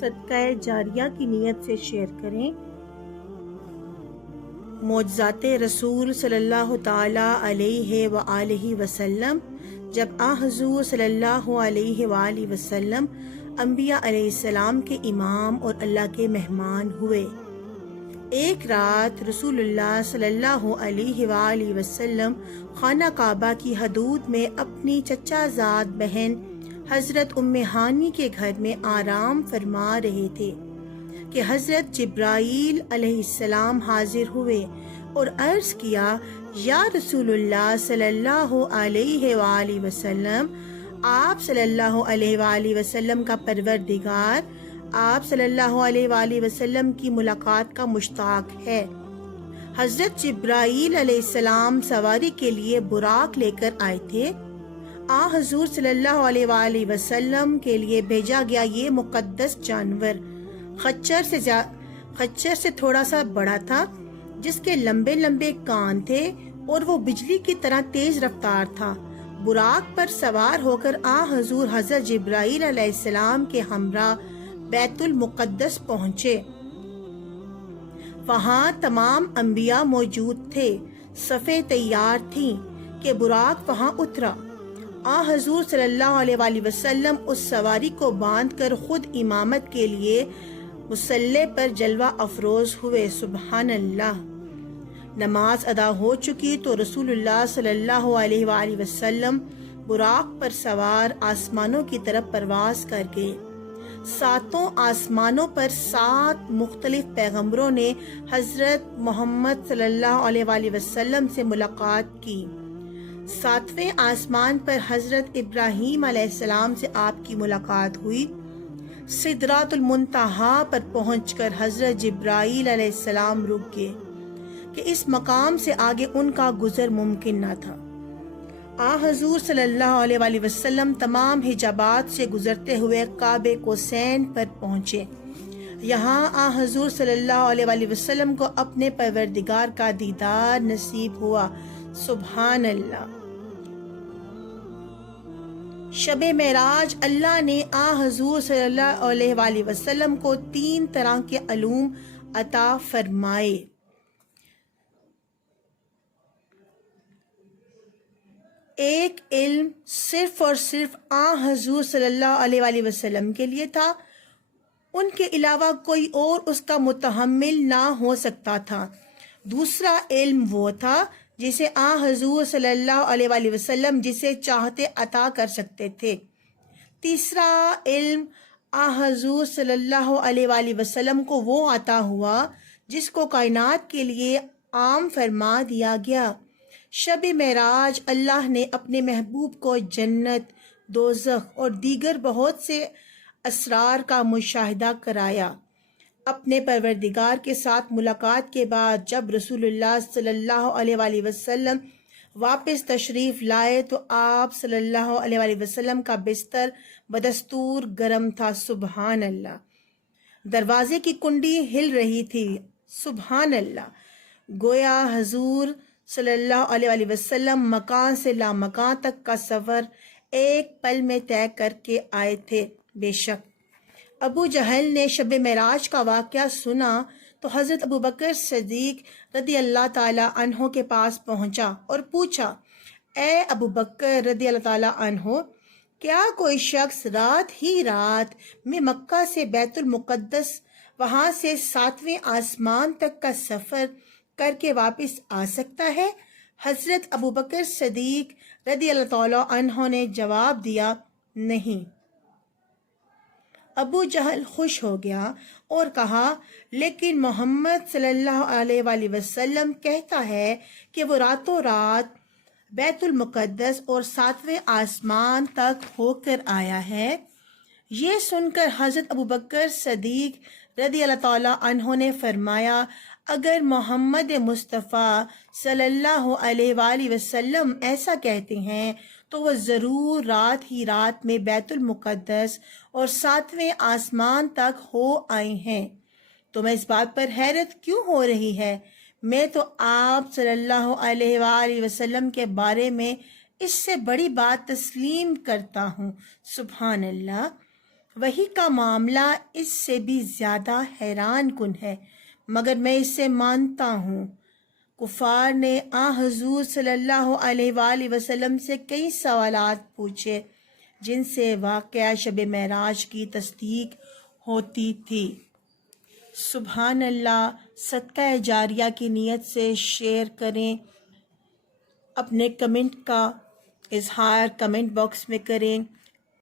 صدقہ جاریہ کی نیت سے شیئر کریں۔ معجزات رسول صلی اللہ تعالی علیہ وآلہ وسلم۔ جب حضور صلی اللہ علیہ وآلہ وسلم انبیاء علیہ السلام کے امام اور اللہ کے مہمان ہوئے، ایک رات رسول اللہ صلی اللہ علیہ وآلہ وسلم خانہ کعبہ کی حدود میں اپنی چچا زاد بہن حضرت ام ہانی کے گھر میں آرام فرما رہے تھے کہ حضرت جبرائیل علیہ السلام حاضر ہوئے اور عرض کیا، یا رسول اللہ صلی اللہ علیہ وآلہ وسلم، آپ صلی اللہ علیہ وآلہ وسلم کا پروردگار آپ صلی اللہ علیہ وآلہ وسلم کی ملاقات کا مشتاق ہے۔ حضرت جبرائیل علیہ السلام سواری کے لیے براق لے کر آئے تھے۔ حضور صلی اللہ علیہ وآلہ وسلم کے لیے بھیجا گیا یہ مقدس جانور خچر سے تھوڑا سا بڑا تھا، جس کے لمبے لمبے کان تھے اور وہ بجلی کی طرح تیز رفتار تھا۔ براق پر سوار ہو کر حضور حضرت جبرائیل علیہ السلام کے ہمراہ بیت المقدس پہنچے۔ وہاں تمام انبیاء موجود تھے، صفیں تیار تھیں کہ براق وہاں اترا۔ حضور صلی اللہ علیہ وآلہ وسلم اس سواری کو باندھ کر خود امامت کے لیے مصلی پر جلوہ افروز ہوئے۔ سبحان اللہ۔ نماز ادا ہو چکی تو رسول اللہ صلی اللہ علیہ وآلہ وسلم براق پر سوار آسمانوں کی طرف پرواز کر گئے۔ ساتوں آسمانوں پر 7 مختلف پیغمبروں نے حضرت محمد صلی اللہ علیہ وآلہ وسلم سے ملاقات کی۔ 7ویں آسمان پر حضرت ابراہیم علیہ السلام سے آپ کی ملاقات ہوئی۔ سدرۃ المنتہا پر پہنچ کر حضرت جبرائیل علیہ السلام رک گئے کہ اس مقام سے آگے ان کا گزر ممکن نہ تھا۔ حضور صلی اللہ علیہ وآلہ وسلم تمام حجابات سے گزرتے ہوئے کعبہ قوسین پر پہنچے۔ یہاں حضور صلی اللہ علیہ وآلہ وسلم کو اپنے پروردگار کا دیدار نصیب ہوا۔ سبحان اللہ۔ شب معراج اللہ نے حضور صلی اللہ علیہ وآلہ وسلم کو 3 طرح کے علوم عطا فرمائے۔ ایک علم صرف اور صرف حضور صلی اللہ علیہ وآلہ وسلم کے لیے تھا، ان کے علاوہ کوئی اور اس کا متحمل نہ ہو سکتا تھا۔ دوسرا علم وہ تھا جسے حضور صلی اللہ علیہ وآلہ وسلم جسے چاہتے عطا کر سکتے تھے۔ تیسرا علم حضور صلی اللہ علیہ وآلہ وسلم کو وہ عطا ہوا جس کو کائنات کے لیے عام فرما دیا گیا۔ شب معراج اللہ نے اپنے محبوب کو جنت، دوزخ اور دیگر بہت سے اسرار کا مشاہدہ کرایا۔ اپنے پروردگار کے ساتھ ملاقات کے بعد جب رسول اللہ صلی اللہ علیہ وآلہ وسلم واپس تشریف لائے تو آپ صلی اللہ علیہ وآلہ وسلم کا بستر بدستور گرم تھا۔ سبحان اللہ۔ دروازے کی کنڈی ہل رہی تھی۔ سبحان اللہ۔ گویا حضور صلی اللہ علیہ وآلہ وسلم مکان سے لامکان تک کا سفر ایک پل میں طے کر کے آئے تھے۔ بے شک ابو جہل نے شب معراج کا واقعہ سنا تو حضرت ابو بکر صدیق رضی اللہ تعالی عنہ کے پاس پہنچا اور پوچھا، اے ابو بکر رضی اللہ تعالی عنہ، کیا کوئی شخص رات میں مکہ سے بیت المقدس، وہاں سے 7ویں آسمان تک کا سفر کر کے واپس آ سکتا ہے؟ حضرت ابو بکر صدیق رضی اللہ تعالی عنہ نے جواب دیا، نہیں۔ ابو جہل خوش ہو گیا اور کہا، لیکن محمد صلی اللہ علیہ وآلہ وسلم کہتا ہے کہ وہ راتوں رات بیت المقدس اور 7ویں آسمان تک ہو کر آیا ہے۔ یہ سن کر حضرت ابو بکر صدیق رضی اللہ تعالیٰ عنہ نے فرمایا، اگر محمد مصطفیٰ صلی اللہ علیہ وآلہ وسلم ایسا کہتے ہیں تو وہ ضرور رات ہی رات میں بیت المقدس اور 7ویں آسمان تک ہو آئے ہیں۔ تو میں اس بات پر حیرت کیوں ہو رہی ہے؟ میں تو آپ صلی اللہ علیہ وآلہ وسلم کے بارے میں اس سے بڑی بات تسلیم کرتا ہوں۔ سبحان اللہ۔ وحی کا معاملہ اس سے بھی زیادہ حیران کن ہے، مگر میں اسے مانتا ہوں۔ کفار نے حضور صلی اللہ علیہ وآلہ وسلم سے کئی سوالات پوچھے جن سے واقعہ شب معراج کی تصدیق ہوتی تھی۔ سبحان اللہ۔ صدقہ جاریہ کی نیت سے شیئر کریں، اپنے کمنٹ کا اظہار کمنٹ باکس میں کریں۔